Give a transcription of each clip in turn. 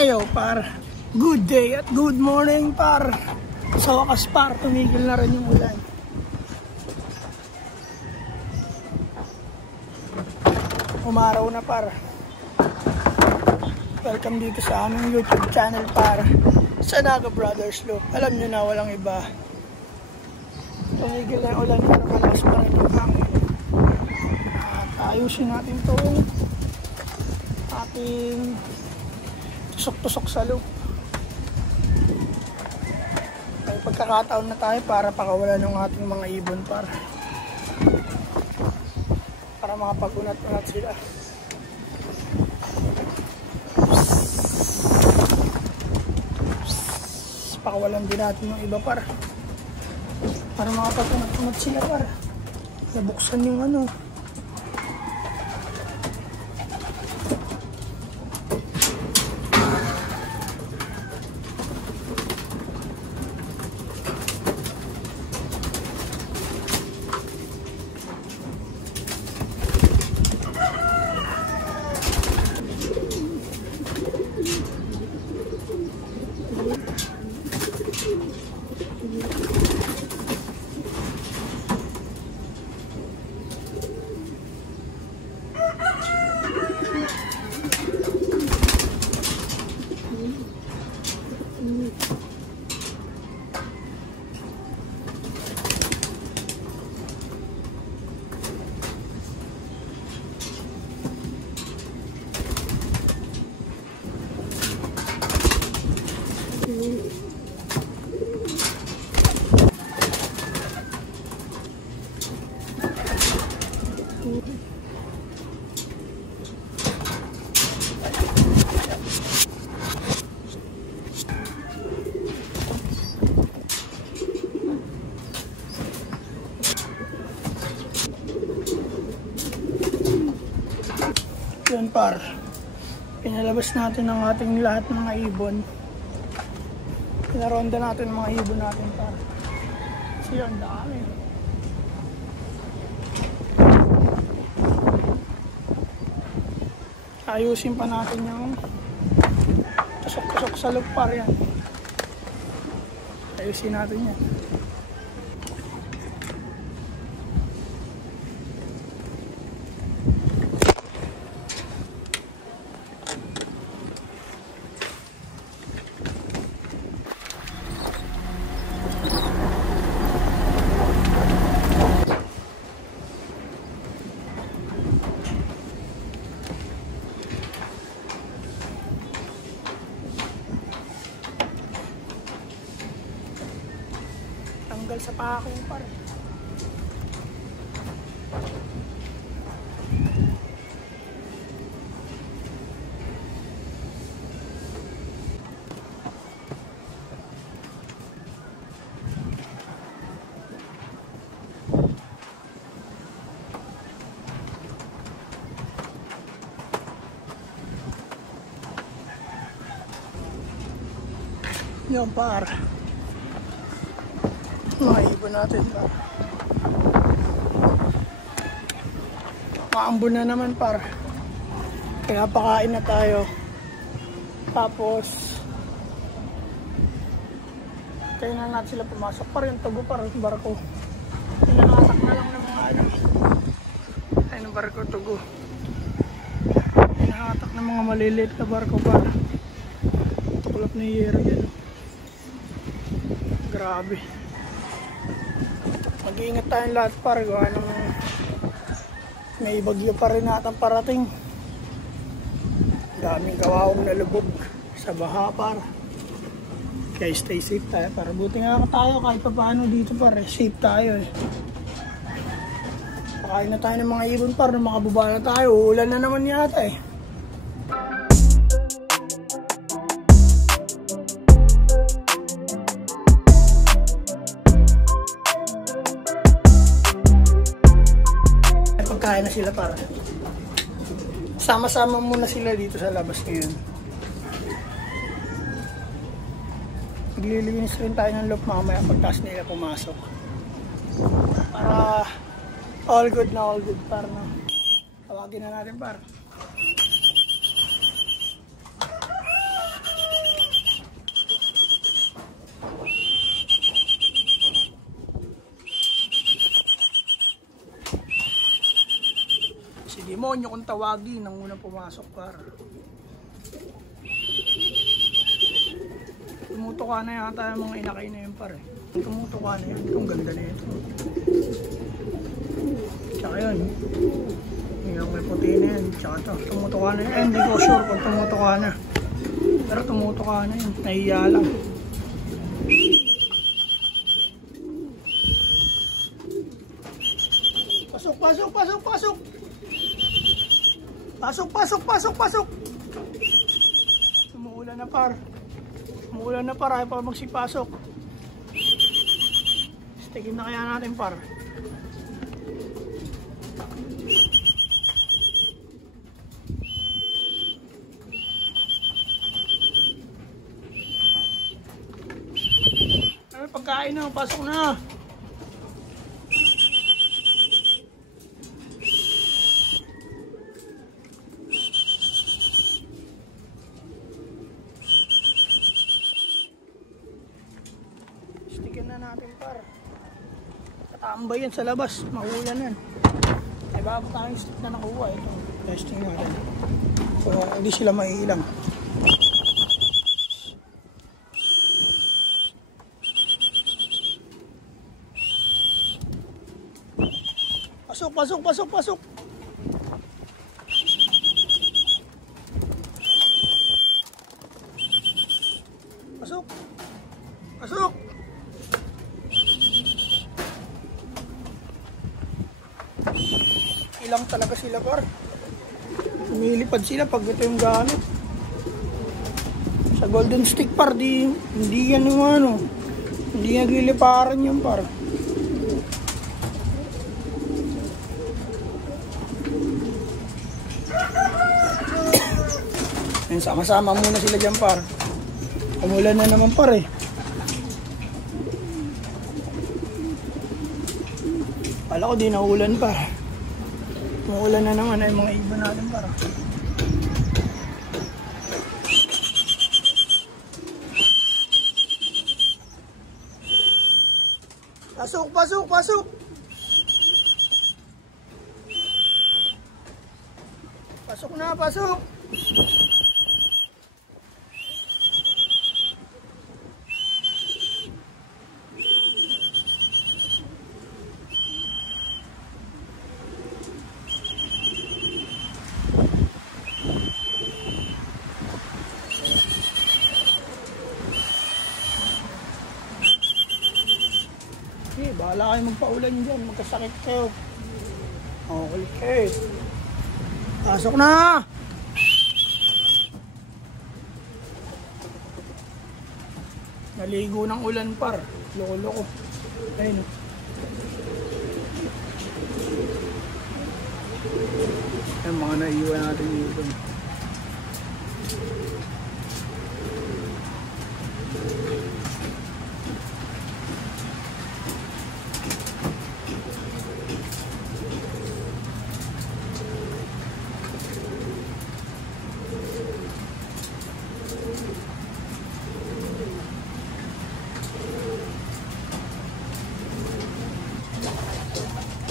Ayo par, good day at good morning par. Sa wakas par, tumigil na rin yung ulan. Umaraw na par. Welcome dito sa aming YouTube channel par, sa Naga Brothers Loop. Alam nyo na, walang iba. Tumigil na yung ulan, pero malakas pa rin yung hangin. At ayusin natin itong ating tusok-tusok sa loop. May pagkakataon na tayo para pakawalan ng ating mga ibon para makapag-unat-unat sila. Pakawalan din natin ng iba para makapag-unat-unat sila para nabuksan yung ano. Yun par, pinalabas natin ang ating lahat ng mga ibon. Pinaronda natin mga ibon natin par. Kasi yun, dami. Ayusin pa natin yung tusok-tusok sa loop par yan. Ayusin natin yan. Tanggal sa pako yung par. Yung par, mga ibon natin par. Maambon na naman par, kaya pakain na tayo. Tapos kaya na natin sila pumasok par. Yung tugo par, yung barko pinangatak na lang ng mga ano. Ayun ang barko, tugo pinangatak ng mga maliliit na barko par. Tukulap na yero yan. Grabe. Mag-iingat tayong lahat par, gawa ng may bagyo pa rin natang parating. Daming kawawang nalubog sa baha par. Kaya stay safe tayo para. Buti nga tayo kahit pa paano dito par, safe tayo eh. Pakain na tayo ng mga ibon par, na makababa na tayo. Uulan na naman yata eh. Pagkain na sila para. Sama-sama muna sila dito sa labas ngayon. Maglilinis rin tayo ng loop mamaya pagkas nila pumasok. Para all good na all good para na. Tawagin na natin par. Si Demonyo kung tawagin ang unang pumasok par. Tumutuka na yata yung mga inakay na yun par eh. Tumutuka na yun. Ang ganda na ito. Tsaka yun. Yung may puti na yun. Tsaka ito. Tumutuka na yun. Hindi ko sure kung tumutuka na. Pero tumutuka na yun. Nahiya lang. Pasok, pasok, pasok, pasok! Pasok, pasok, pasok, pasok! Umuulan na par. Umuulan na par. Ayaw pa magsipasok. Stigin na kaya natin par. Ay, pagkain na. Pasok na. Stigin na natin par. Tambay yan sa labas, maulan yan. Ay bago tayong stick na nakuha. Ito, testing natin. So, hindi sila maiilang. Pasok, pasok, pasok, pasok! Pasok! Pasok! Ilang talaga sila par. Lumilipad sila pag ito yung gamit. Sa golden stick par, hindi yan yung ano. Hindi yan giliparan yung par. Ayun, sama-sama muna sila dyan par. Umulan na naman par eh. Kala ko di naulan pa. Umuulan na naman ay mga ibon natin para. Pasok, pasok, pasok! Pasok na, pasok! Bahala kayo magpaulan dyan, magkasakit kayo. Okay. Pasok na! Naligo ng ulan par. Loko-loko. Ayun. Yung mga naiiwan natin dito.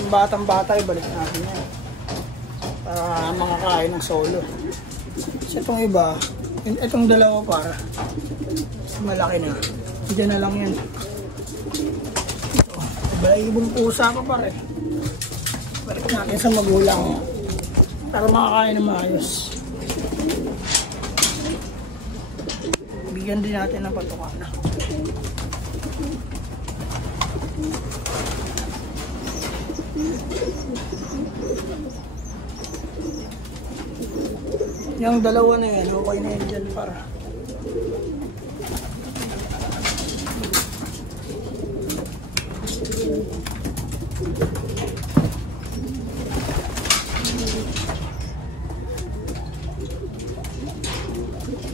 Batang-bata, ibalik natin yan para makakain ng solo. Kasi itong iba, itong dalawa para malaki na, dyan na lang yan. Ito, balay-ibong pusa pa pare. Balik natin sa magulang para makakain ng maayos. Bigyan din natin ng patukan. Yung dalawa na yan, okay na yan dyan para.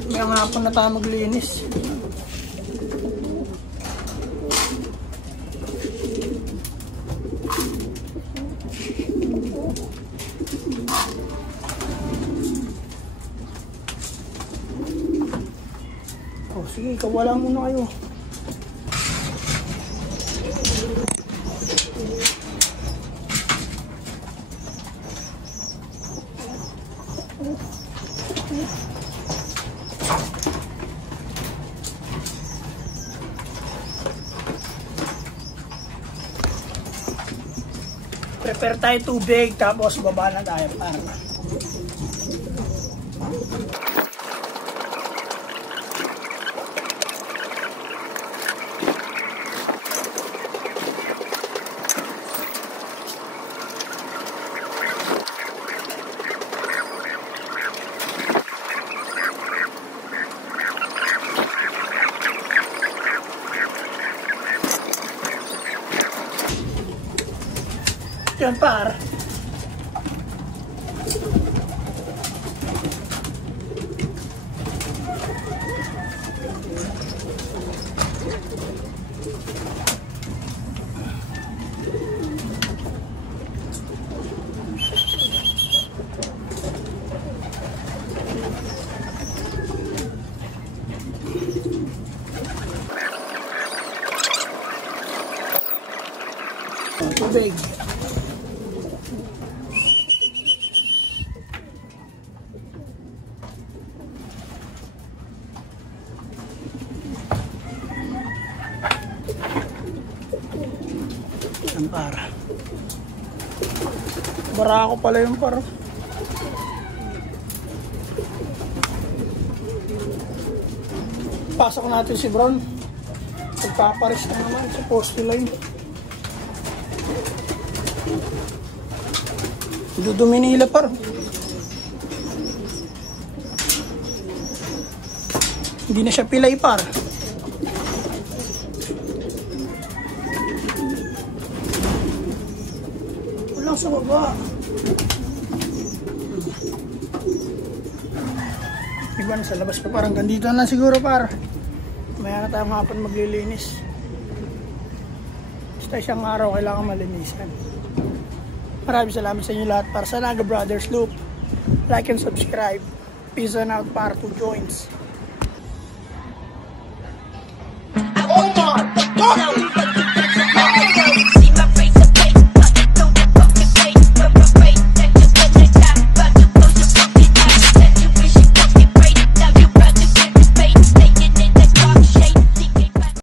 May hapon na tayo maglinis. Oh, sige, kawala muna kayo. Prepare tayo tubig, tapos baba na tayo para. Yan par. Tubig. Yan para. Barako pala yung par. Pasok natin si Brown. Pagpaparis na naman sa poste line. Dudumi nila par. Hindi na siya pilay par. Walang sa baba. Iba na sa labas pa, parang gandito na siguro par. Maya na tayo hapon maglilinis. Basta isang araw kailangan malinisan. Maraming salamat sa inyo lahat para sa Naga Brothers Loop. Like and subscribe. Peace and out para to joins. Oh my God!